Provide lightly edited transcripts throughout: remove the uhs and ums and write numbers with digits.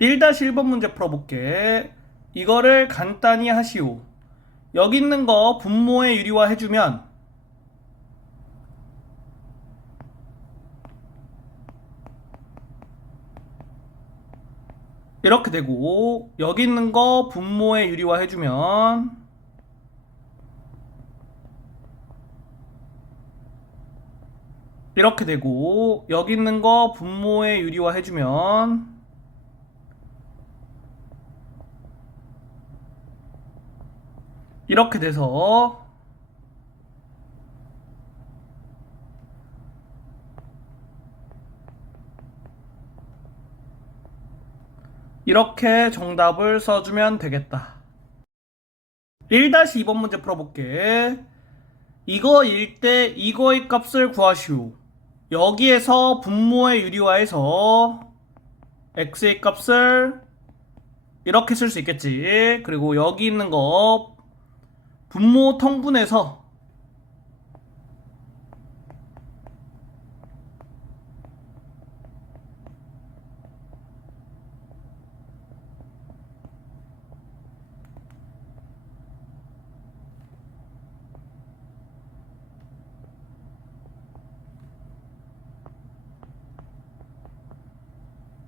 1-1번 문제 풀어볼게. 이거를 간단히 하시오. 여기 있는 거 분모에 유리화 해주면 이렇게 되고, 여기 있는 거 분모에 유리화 해주면 이렇게 되고, 여기 있는 거 분모에 유리화 해주면 이렇게 돼서 이렇게 정답을 써주면 되겠다. 1-2번 문제 풀어볼게. 이거일 때 이거의 값을 구하시오. 여기에서 분모의 유리화해서 x의 값을 이렇게 쓸 수 있겠지. 그리고 여기 있는 거 분모 통분해서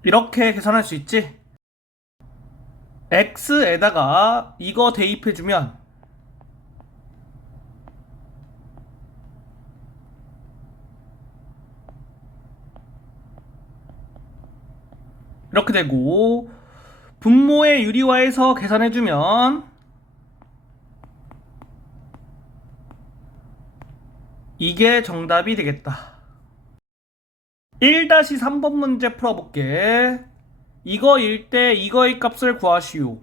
이렇게 계산할 수 있지. x에다가 이거 대입해주면 이렇게 되고, 분모의 유리화해서 계산해주면 이게 정답이 되겠다. 1-3번 문제 풀어볼게. 이거일 때 이거의 값을 구하시오.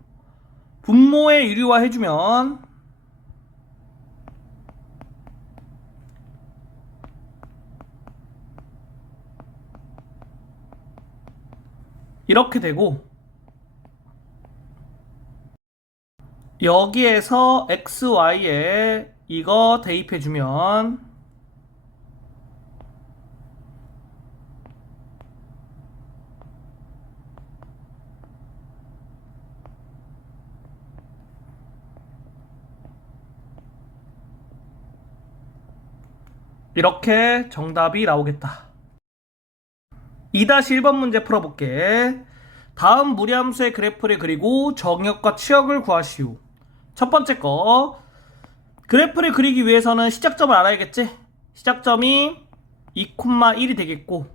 분모의 유리화 해주면 이렇게 되고, 여기에서 xy에 이거 대입해주면 이렇게 정답이 나오겠다. 2-1번 문제 풀어볼게. 다음 무리함수의 그래프를 그리고 정역과 치역을 구하시오. 첫 번째 거, 그래프를 그리기 위해서는 시작점을 알아야겠지? 시작점이 2,1이 되겠고,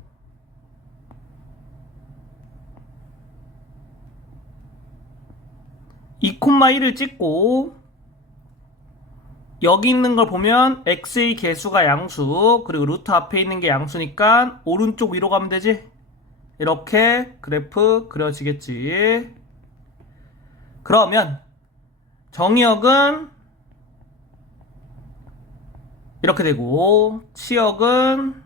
2,1을 찍고, 여기 있는 걸 보면 x의 개수가 양수, 그리고 루트 앞에 있는 게 양수니까 오른쪽 위로 가면 되지? 이렇게 그래프 그려지겠지. 그러면 정의역은 이렇게 되고, 치역은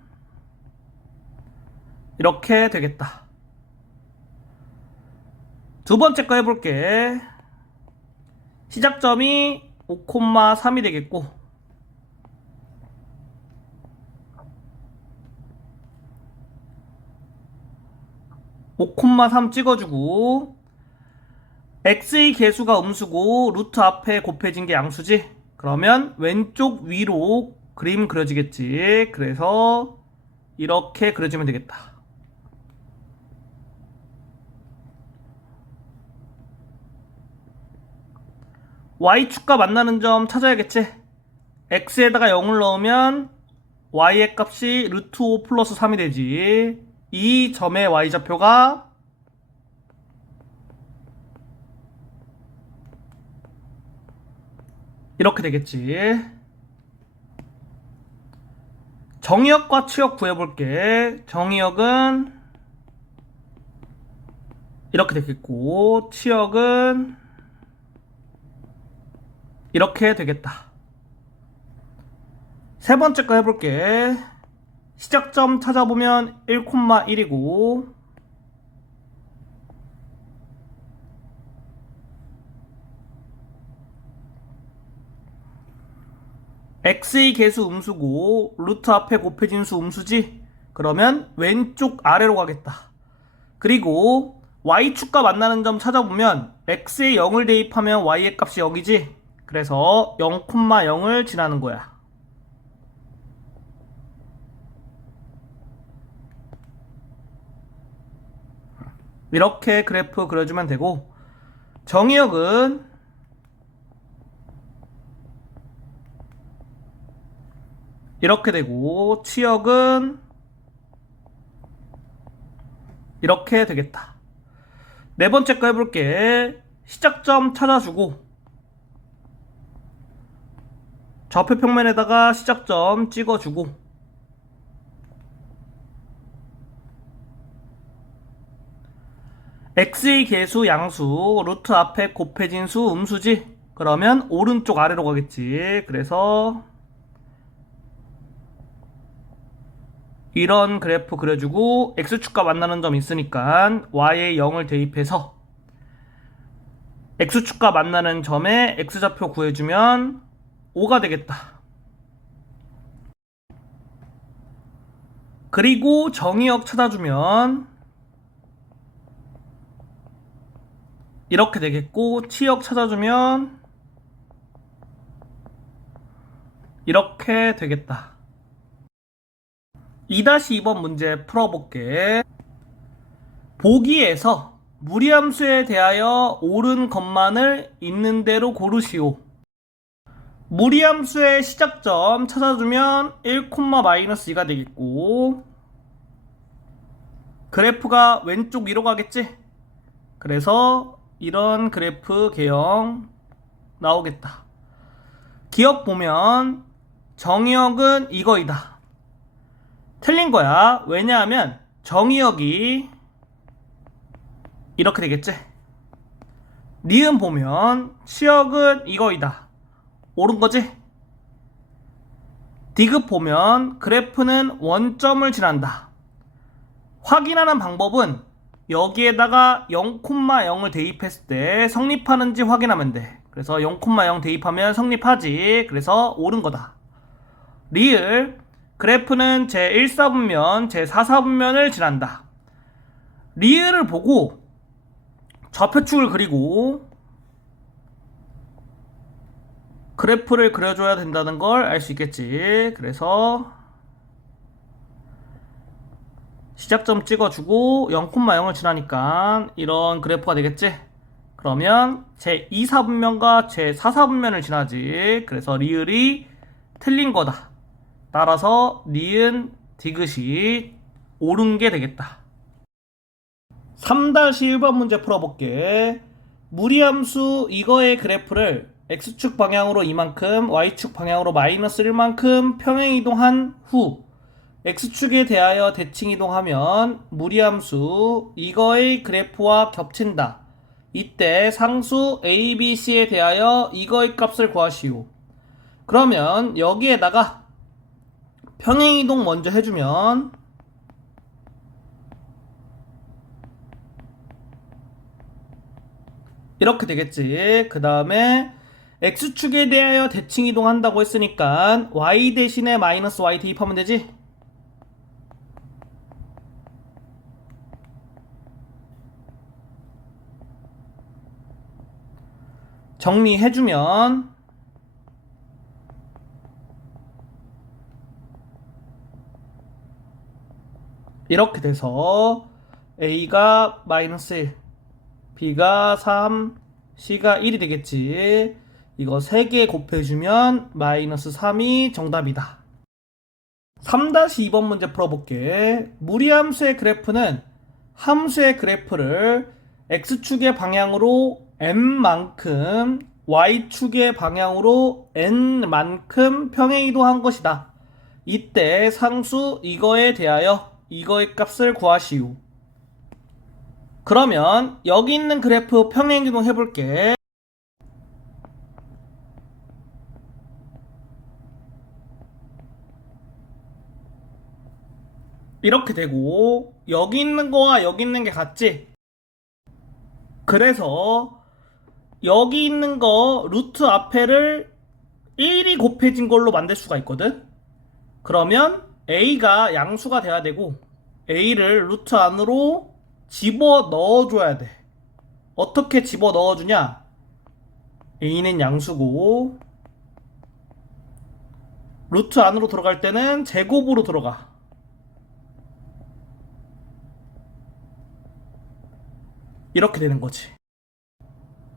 이렇게 되겠다. 두 번째 거 해볼게. 시작점이 5,3이 되겠고, 5,3 찍어주고, x의 개수가 음수고 루트 앞에 곱해진 게 양수지? 그러면 왼쪽 위로 그림 그려지겠지. 그래서 이렇게 그려주면 되겠다. y축과 만나는 점 찾아야겠지? x에다가 0을 넣으면 y의 값이 루트 5 플러스 3이 되지. 이 점의 y좌표가 이렇게 되겠지. 정의역과 치역 구해볼게. 정의역은 이렇게 되겠고, 치역은 이렇게 되겠다. 세 번째 거 해볼게. 시작점 찾아보면 1,1이고, x의 개수 음수고 루트 앞에 곱해진 수 음수지? 그러면 왼쪽 아래로 가겠다. 그리고 y축과 만나는 점 찾아보면 x에 0을 대입하면 y의 값이 0이지. 그래서 0,0을 지나는 거야. 이렇게 그래프 그려주면 되고, 정의역은 이렇게 되고, 치역은 이렇게 되겠다. 네 번째 거 해볼게. 시작점 찾아주고 좌표 평면에다가 시작점 찍어주고 x의 계수 양수 루트 앞에 곱해진 수 음수지? 그러면 오른쪽 아래로 가겠지. 그래서 이런 그래프 그려주고 x축과 만나는 점 있으니까 y에 0을 대입해서 x축과 만나는 점에 x좌표 구해주면 5가 되겠다. 그리고 정의역 찾아주면 이렇게 되겠고, 치역 찾아주면 이렇게 되겠다. 2-2번 문제 풀어볼게. 보기에서 무리함수에 대하여 옳은 것만을 있는 대로 고르시오. 무리함수의 시작점 찾아주면 1,-2가 되겠고, 그래프가 왼쪽 위로 가겠지? 그래서 이런 그래프 개형 나오겠다. 기억 보면 정의역은 이거이다. 틀린 거야. 왜냐하면 정의역이 이렇게 되겠지? 니은 보면 치역은 이거이다. 옳은 거지? 디귿 보면 그래프는 원점을 지난다. 확인하는 방법은 여기에다가 0,0을 대입했을 때 성립하는지 확인하면 돼. 그래서 0,0 대입하면 성립하지. 그래서 옳은 거다. 리을 그래프는 제1사분면, 제4사분면을 지난다. 리을을 보고 좌표축을 그리고 그래프를 그려줘야 된다는 걸 알 수 있겠지. 그래서 시작점 찍어주고 0,0을 지나니까 이런 그래프가 되겠지. 그러면 제2사분면과 제4사분면을 지나지. 그래서 리을이 틀린 거다. 따라서 니은 디귿이 옳은 게 되겠다. 3-1번 문제 풀어볼게. 무리함수 이거의 그래프를 x축 방향으로 이만큼, y축 방향으로 마이너스 1만큼 평행이동한 후 x축에 대하여 대칭이동하면 무리함수 이거의 그래프와 겹친다. 이때 상수 ABC에 대하여 이거의 값을 구하시오. 그러면 여기에다가 평행이동 먼저 해주면 이렇게 되겠지. 그 다음에 x축에 대하여 대칭이동한다고 했으니까 y 대신에 마이너스 y 대입하면 되지. 정리해주면 이렇게 돼서 A가 마이너스 1, B가 3, C가 1이 되겠지. 이거 3개 곱해주면 마이너스 3이 정답이다. 3-2번 문제 풀어볼게. 무리함수의 그래프는 함수의 그래프를 x축의 방향으로 n만큼 y축의 방향으로 n만큼 평행이동한 것이다. 이때 상수 이거에 대하여 이거의 값을 구하시오. 그러면 여기 있는 그래프 평행이동 해볼게. 이렇게 되고 여기 있는 거와 여기 있는 게 같지? 그래서 여기 있는 거 루트 앞에를 1이 곱해진 걸로 만들 수가 있거든? 그러면 A가 양수가 돼야 되고 A를 루트 안으로 집어 넣어줘야 돼. 어떻게 집어 넣어주냐? a는 양수고 루트 안으로 들어갈 때는 제곱으로 들어가. 이렇게 되는 거지.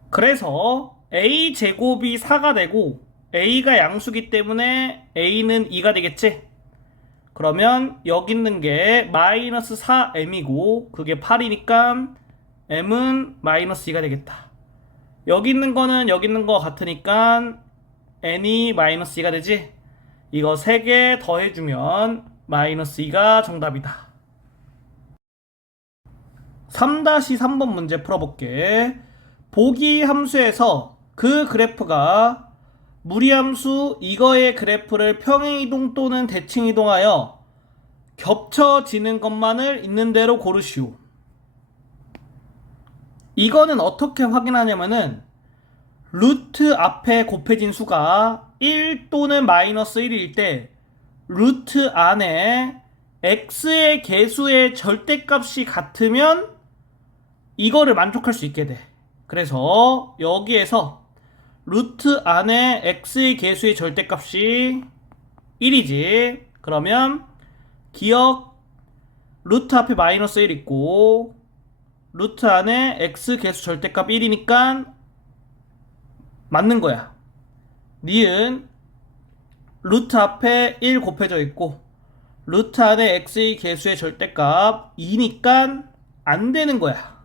그래서 a제곱이 4가 되고 a가 양수기 때문에 a는 2가 되겠지? 그러면 여기 있는 게 마이너스 4m이고 그게 8이니까 m은 마이너스 2가 되겠다. 여기 있는 거는 여기 있는 거 같으니까 n이 마이너스 2가 되지? 이거 3개 더해주면 마이너스 2가 정답이다. 3-3번 문제 풀어볼게. 보기 함수에서 그 그래프가 무리함수 이거의 그래프를 평행이동 또는 대칭이동하여 겹쳐지는 것만을 있는 대로 고르시오. 이거는 어떻게 확인하냐면은 루트 앞에 곱해진 수가 1 또는 마이너스 1일 때 루트 안에 x의 개수의 절대값이 같으면 이거를 만족할 수 있게 돼. 그래서 여기에서 루트 안에 x의 개수의 절대값이 1이지. 그러면 기억 루트 앞에 마이너스 1 있고 루트 안에 x 개수 절대값 1이니까 맞는 거야. 니은 루트 앞에 1 곱해져 있고 루트 안에 x의 개수의 절대값 2니까 안 되는 거야.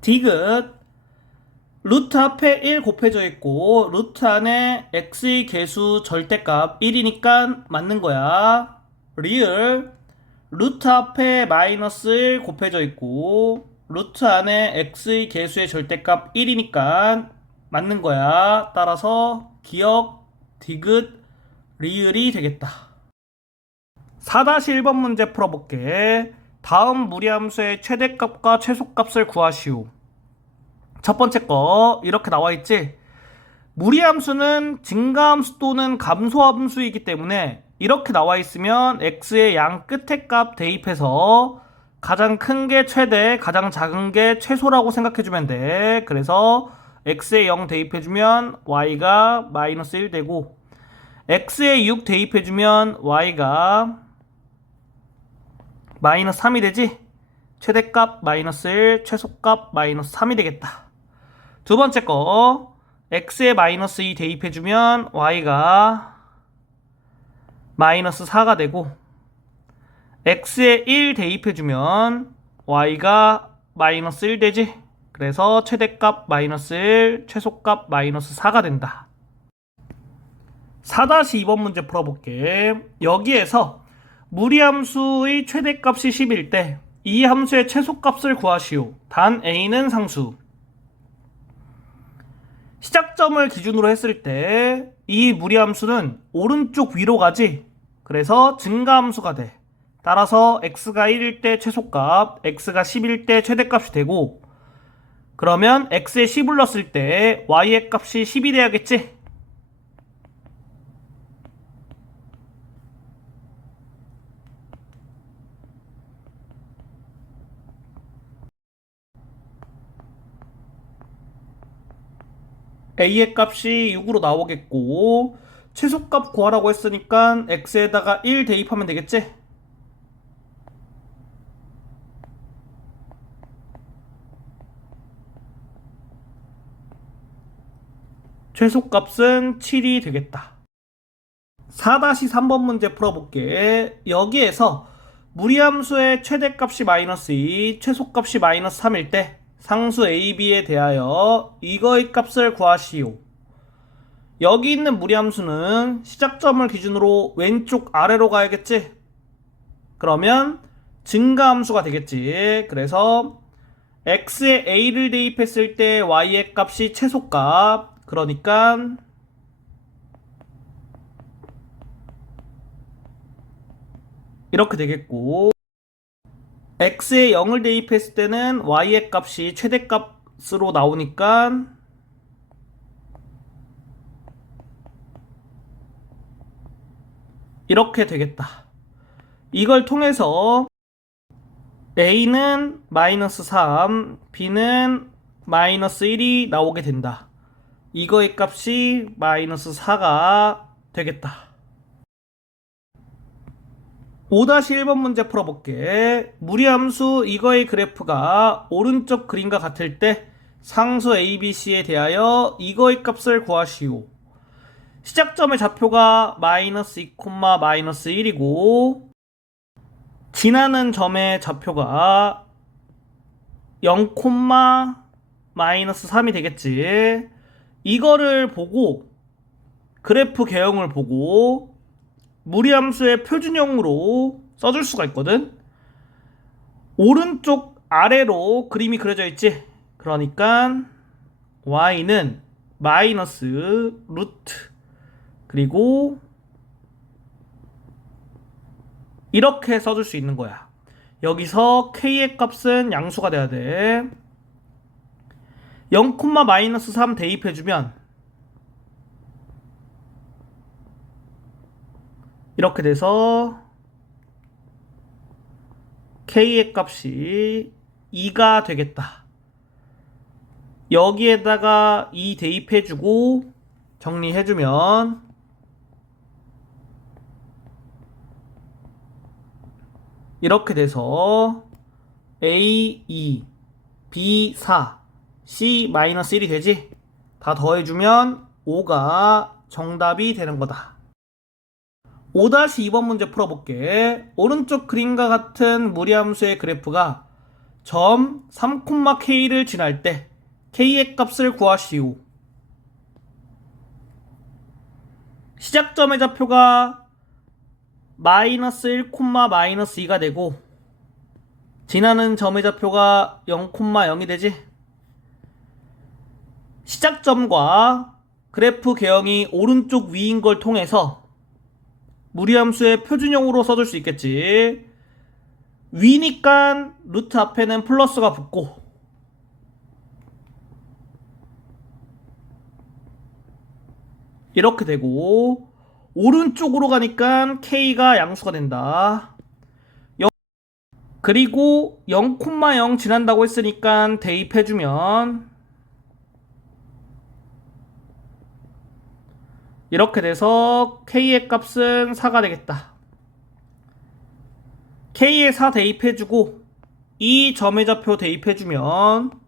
디귿 루트 앞에 1 곱해져 있고 루트 안에 x의 개수 절대값 1이니까 맞는 거야. 리을 루트 앞에 마이너스 1 곱해져 있고 루트 안에 x의 개수의 절대값 1이니까 맞는 거야. 따라서 기억 디귿 리을이 되겠다. 4-1번 문제 풀어볼게. 다음 무리함수의 최대값과 최소값을 구하시오. 첫 번째 거 이렇게 나와 있지. 무리함수는 증가함수 또는 감소함수이기 때문에 이렇게 나와 있으면 x의 양 끝에 값 대입해서 가장 큰 게 최대, 가장 작은 게 최소라고 생각해주면 돼. 그래서 x에 0 대입해주면 y가 마이너스 1 되고 x에 6 대입해주면 y가 마이너스 3이 되지? 최대값 마이너스 1, 최소값 마이너스 3이 되겠다. 두 번째 거 x에 마이너스 2 대입해주면 y가 마이너스 4가 되고 x에 1 대입해주면 y가 마이너스 1 되지? 그래서 최대값 마이너스 1, 최소값 마이너스 4가 된다. 4-2번 문제 풀어볼게. 여기에서 무리함수의 최대값이 10일 때 이 함수의 최소값을 구하시오. 단 a는 상수. 시작점을 기준으로 했을 때 이 무리함수는 오른쪽 위로 가지. 그래서 증가함수가 돼. 따라서 x가 1일 때 최소값, x가 10일 때 최대값이 되고 그러면 x에 10을 넣었을 때 y의 값이 10이 돼야겠지? a의 값이 6으로 나오겠고 최소값 구하라고 했으니까 x에다가 1 대입하면 되겠지? 최소값은 7이 되겠다. 4-3번 문제 풀어볼게. 여기에서 무리함수의 최대값이 마이너스 2, 최소값이 마이너스 3일 때 상수 a, b에 대하여 이거의 값을 구하시오. 여기 있는 무리함수는 시작점을 기준으로 왼쪽 아래로 가야겠지? 그러면 증가함수가 되겠지. 그래서 x에 a를 대입했을 때 y의 값이 최소값. 그러니까 이렇게 되겠고 x에 0을 대입했을 때는 y의 값이 최대값으로 나오니까 이렇게 되겠다. 이걸 통해서 A는 마이너스 3, B는 마이너스 1이 나오게 된다. 이거의 값이 마이너스 4가 되겠다. 5-1번 문제 풀어볼게. 무리함수 이거의 그래프가 오른쪽 그림과 같을 때 상수 ABC에 대하여 이거의 값을 구하시오. 시작점의 좌표가 마이너스 2, 마이너스 1이고 지나는 점의 좌표가 0, 마이너스 3이 되겠지. 이거를 보고 그래프 개형을 보고 무리함수의 표준형으로 써줄 수가 있거든. 오른쪽 아래로 그림이 그려져 있지. 그러니까 y는 마이너스 루트 그리고 이렇게 써줄 수 있는 거야. 여기서 k의 값은 양수가 돼야 돼. 0, 마이너스 3 대입해주면 이렇게 돼서 k의 값이 2가 되겠다. 여기에다가 2 대입해주고 정리해주면 이렇게 돼서 A 2, B 4, C 마이너스 1이 되지? 다 더해주면 5가 정답이 되는 거다. 5-2번 문제 풀어볼게. 오른쪽 그림과 같은 무리함수의 그래프가 점 3,K를 지날 때 K의 값을 구하시오. 시작점의 좌표가 마이너스 1, 마이너스 2가 되고 지나는 점의 좌표가 0, 0이 되지? 시작점과 그래프 개형이 오른쪽 위인 걸 통해서 무리함수의 표준형으로 써줄 수 있겠지. 위니까 루트 앞에는 플러스가 붙고 이렇게 되고 오른쪽으로 가니까 k가 양수가 된다. 그리고 0, 0 지난다고 했으니까 대입해주면 이렇게 돼서 k의 값은 4가 되겠다. k에 4 대입해주고 이 점의 좌표 대입해주면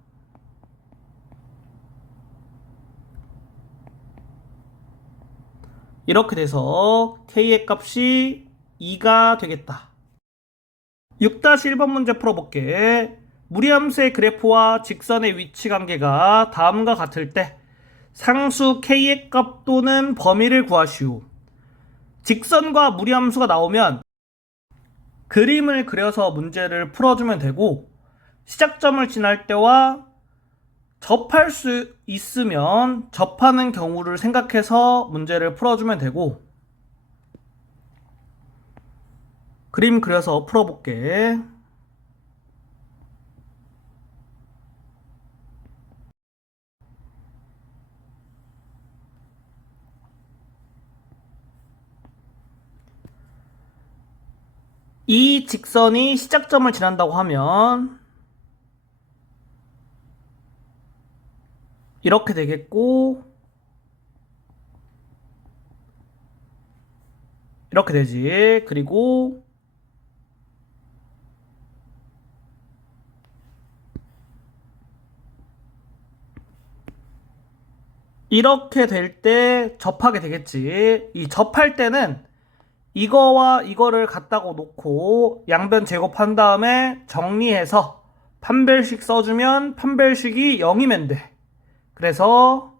이렇게 돼서 k의 값이 2가 되겠다. 6-1번 문제 풀어볼게. 무리함수의 그래프와 직선의 위치 관계가 다음과 같을 때 상수 k의 값 또는 범위를 구하시오. 직선과 무리함수가 나오면 그림을 그려서 문제를 풀어주면 되고 시작점을 지날 때와 접할 수 있으면 접하는 경우를 생각해서 문제를 풀어주면 되고 그림 그려서 풀어볼게. 이 직선이 시작점을 지난다고 하면 이렇게 되겠고 이렇게 되지. 그리고 이렇게 될 때 접하게 되겠지. 이 접할 때는 이거와 이거를 갖다가 놓고 양변 제곱한 다음에 정리해서 판별식 써주면 판별식이 0이면 돼. 그래서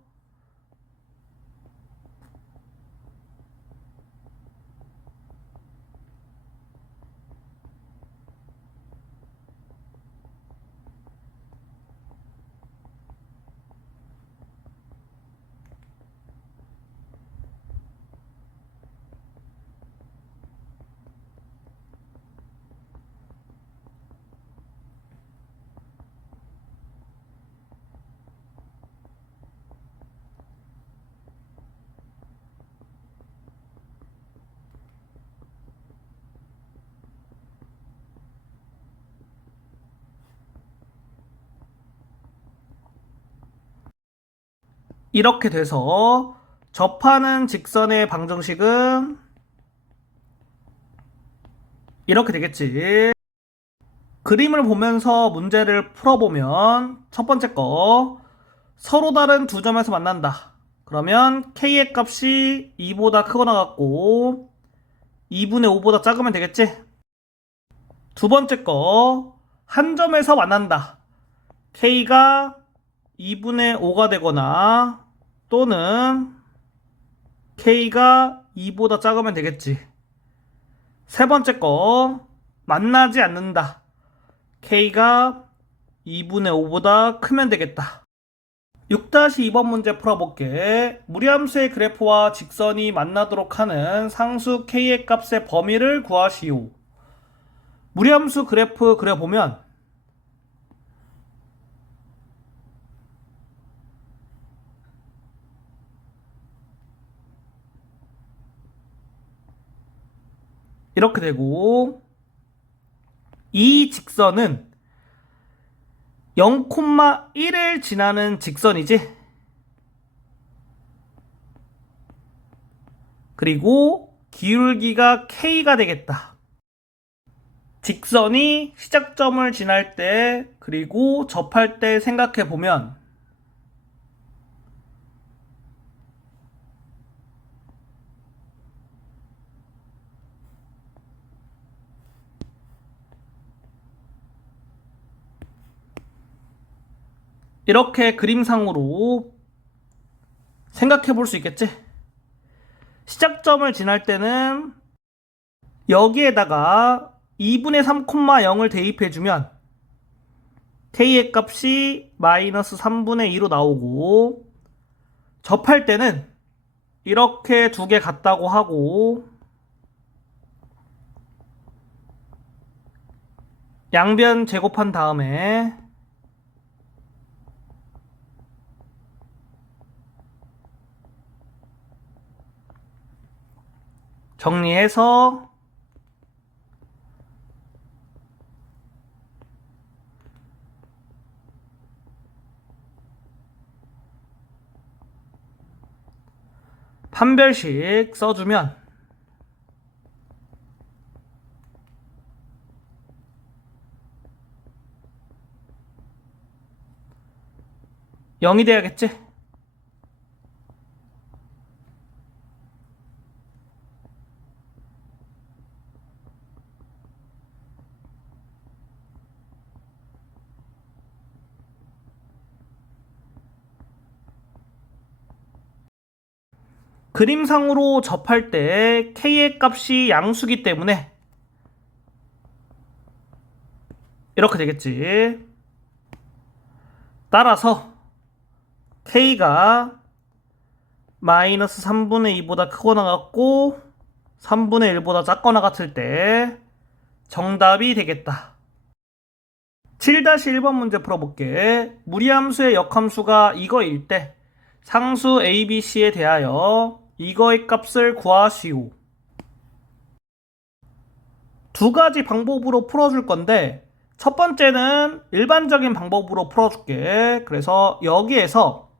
이렇게 돼서 접하는 직선의 방정식은 이렇게 되겠지. 그림을 보면서 문제를 풀어보면 첫 번째 거 서로 다른 두 점에서 만난다. 그러면 K의 값이 2보다 크거나 같고 2분의 5보다 작으면 되겠지? 두 번째 거 한 점에서 만난다. K가 2분의 5가 되거나 또는 K가 2보다 작으면 되겠지. 세 번째 거 만나지 않는다. K가 2분의 5보다 크면 되겠다. 6-2번 문제 풀어볼게. 무리함수의 그래프와 직선이 만나도록 하는 상수 K의 값의 범위를 구하시오. 무리함수 그래프 그려보면 이렇게 되고 이 직선은 0,1을 지나는 직선이지. 그리고 기울기가 K가 되겠다. 직선이 시작점을 지날 때 그리고 접할 때 생각해 보면 이렇게 그림상으로 생각해 볼 수 있겠지? 시작점을 지날 때는 여기에다가 2분의 3,0을 대입해주면 K의 값이 마이너스 3분의 2로 나오고 접할 때는 이렇게 두 개 같다고 하고 양변 제곱한 다음에 정리해서 판별식 써주면 (0이) 돼야겠지? 그림상으로 접할 때 K의 값이 양수기 때문에 이렇게 되겠지. 따라서 K가 마이너스 3분의 2보다 크거나 같고 3분의 1보다 작거나 같을 때 정답이 되겠다. 7-1번 문제 풀어볼게. 무리함수의 역함수가 이거일 때 상수 ABC에 대하여 이거의 값을 구하시오. 두 가지 방법으로 풀어줄 건데 첫 번째는 일반적인 방법으로 풀어줄게. 그래서 여기에서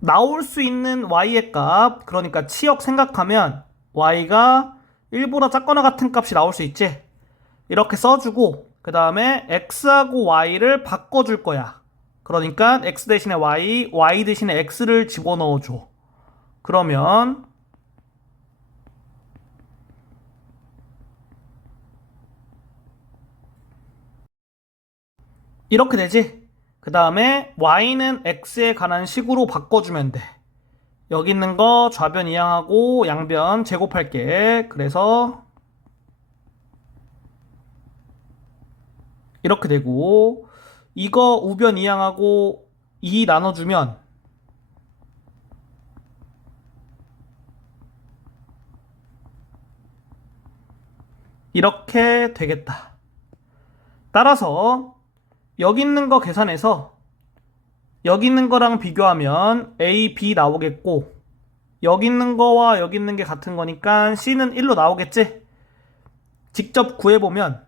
나올 수 있는 y의 값, 그러니까 치역 생각하면 y가 1보다 작거나 같은 값이 나올 수 있지. 이렇게 써주고 그 다음에 x하고 y를 바꿔줄 거야. 그러니까 x 대신에 y, y 대신에 x를 집어넣어줘. 그러면 이렇게 되지. 그 다음에 y는 x에 관한 식으로 바꿔주면 돼. 여기 있는 거 좌변 이항하고 양변 제곱할게. 그래서 이렇게 되고 이거 우변 이항하고 2 나눠주면 이렇게 되겠다. 따라서 여기 있는 거 계산해서 여기 있는 거랑 비교하면 A, B 나오겠고 여기 있는 거와 여기 있는 게 같은 거니까 C는 1로 나오겠지? 직접 구해보면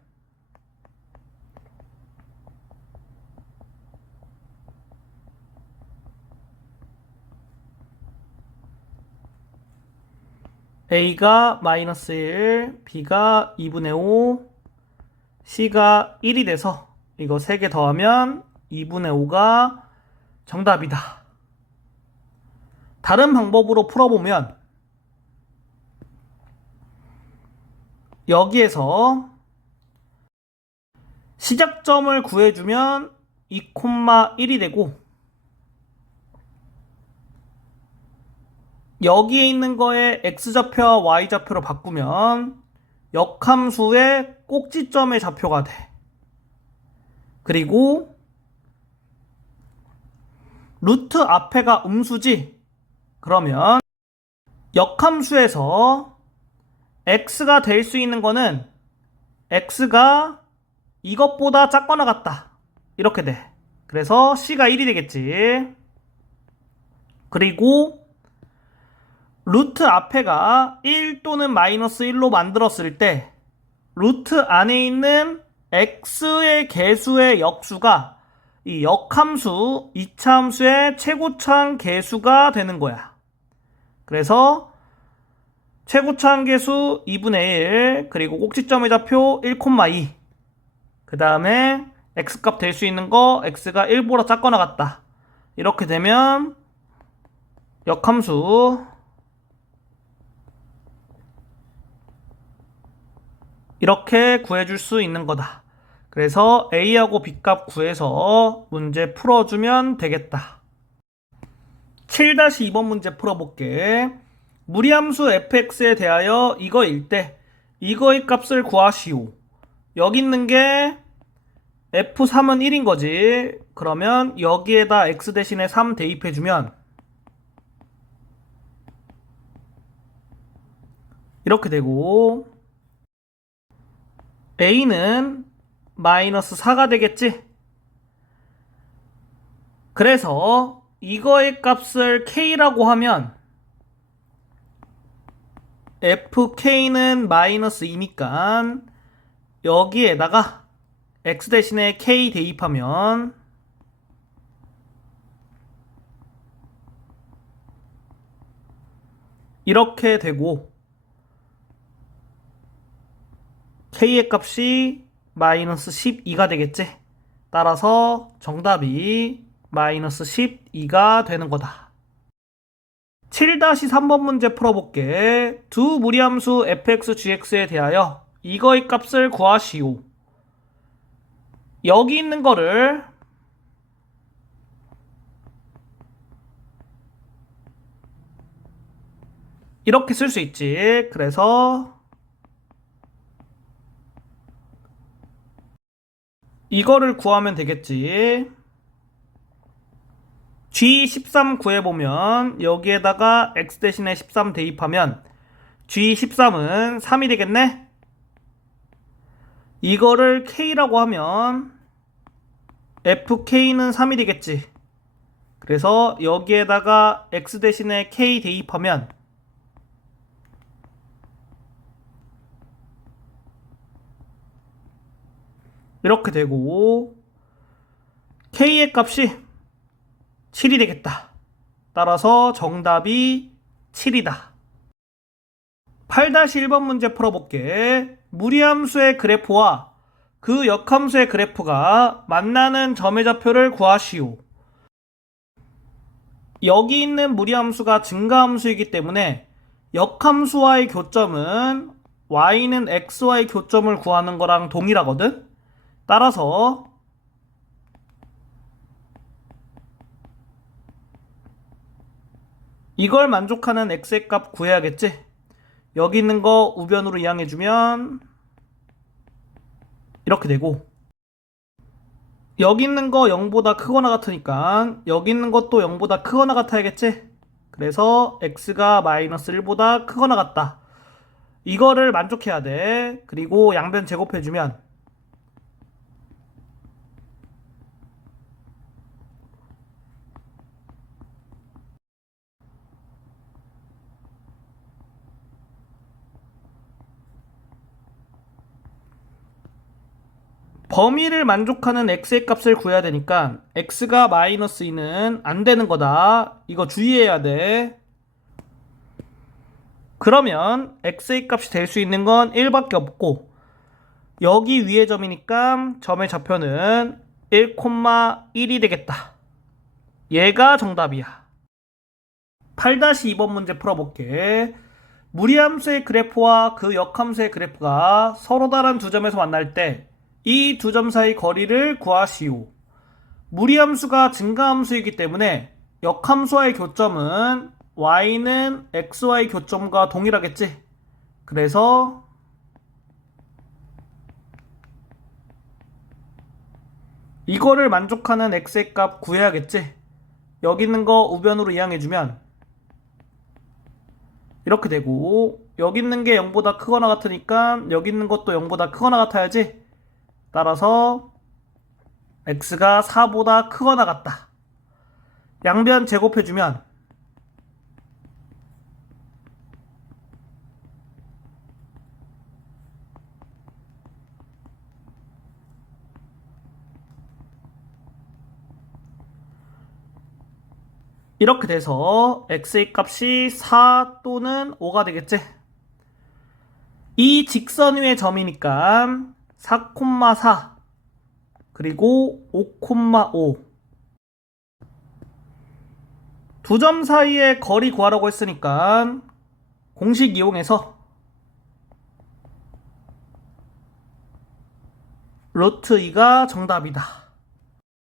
A가 마이너스 1, B가 2분의 5, C가 1이 돼서 이거 3개 더하면 2분의 5가 정답이다. 다른 방법으로 풀어보면 여기에서 시작점을 구해주면 2,1이 되고 여기에 있는 거에 x좌표와 y좌표로 바꾸면 역함수의 꼭지점의 좌표가 돼. 그리고 루트 앞에가 음수지? 그러면 역함수에서 x가 될 수 있는 거는 x가 이것보다 작거나 같다. 이렇게 돼. 그래서 c가 1이 되겠지. 그리고 루트 앞에가 1 또는 마이너스 1로 만들었을 때 루트 안에 있는 x의 개수의 역수가 이 역함수, 이차함수의 최고차항 개수가 되는 거야. 그래서 최고차항 개수 2분의 1, 그리고 꼭지점의 좌표 1,2. 그 다음에 x값 될 수 있는 거 x가 1보다 작거나 같다. 이렇게 되면 역함수 이렇게 구해줄 수 있는 거다. 그래서 A하고 B값 구해서 문제 풀어주면 되겠다. 7-2번 문제 풀어볼게. 무리함수 fx에 대하여 이거일 때 이거의 값을 구하시오. 여기 있는 게 f3은 1인 거지. 그러면 여기에다 x 대신에 3 대입해주면 이렇게 되고 a는 마이너스 4가 되겠지? 그래서 이거의 값을 k라고 하면 fk는 마이너스 2니까 여기에다가 x 대신에 k 대입하면 이렇게 되고 k의 값이 마이너스 12가 되겠지? 따라서 정답이 마이너스 12가 되는 거다. 7-3번 문제 풀어볼게. 두 무리함수 fx, gx에 대하여 이거의 값을 구하시오. 여기 있는 거를 이렇게 쓸 수 있지. 그래서 이거를 구하면 되겠지. G13 구해보면 여기에다가 x 대신에 13 대입하면 G13은 3이 되겠네? 이거를 K라고 하면 FK는 3이 되겠지. 그래서 여기에다가 x 대신에 K 대입하면 이렇게 되고 K의 값이 7이 되겠다. 따라서 정답이 7이다. 8-1번 문제 풀어볼게. 무리함수의 그래프와 그 역함수의 그래프가 만나는 점의 좌표를 구하시오. 여기 있는 무리함수가 증가함수이기 때문에 역함수와의 교점은 y는 x와의 교점을 구하는 거랑 동일하거든? 따라서 이걸 만족하는 x의 값 구해야겠지? 여기 있는 거 우변으로 이항해주면 이렇게 되고 여기 있는 거 0보다 크거나 같으니까 여기 있는 것도 0보다 크거나 같아야겠지? 그래서 x가 마이너스 1보다 크거나 같다. 이거를 만족해야 돼. 그리고 양변 제곱해주면 범위를 만족하는 x의 값을 구해야 되니까 x가 마이너스 2는 안 되는 거다. 이거 주의해야 돼. 그러면 x의 값이 될 수 있는 건 1밖에 없고 여기 위의 점이니까 점의 좌표는 1,1이 되겠다. 얘가 정답이야. 8-2번 문제 풀어볼게. 무리함수의 그래프와 그 역함수의 그래프가 서로 다른 두 점에서 만날 때 이 두 점 사이 거리를 구하시오. 무리함수가 증가함수이기 때문에 역함수와의 교점은 y는 x와의 교점과 동일하겠지? 그래서 이거를 만족하는 x의 값 구해야겠지? 여기 있는 거 우변으로 이항해주면 이렇게 되고 여기 있는 게 0보다 크거나 같으니까 여기 있는 것도 0보다 크거나 같아야지. 따라서 x가 4보다 크거나 같다. 양변 제곱해주면 이렇게 돼서 x의 값이 4 또는 5가 되겠지? 이 직선 위의 점이니까 4,4 그리고 5,5 두 점 사이의 거리 구하라고 했으니까 공식 이용해서 루트 2가 정답이다.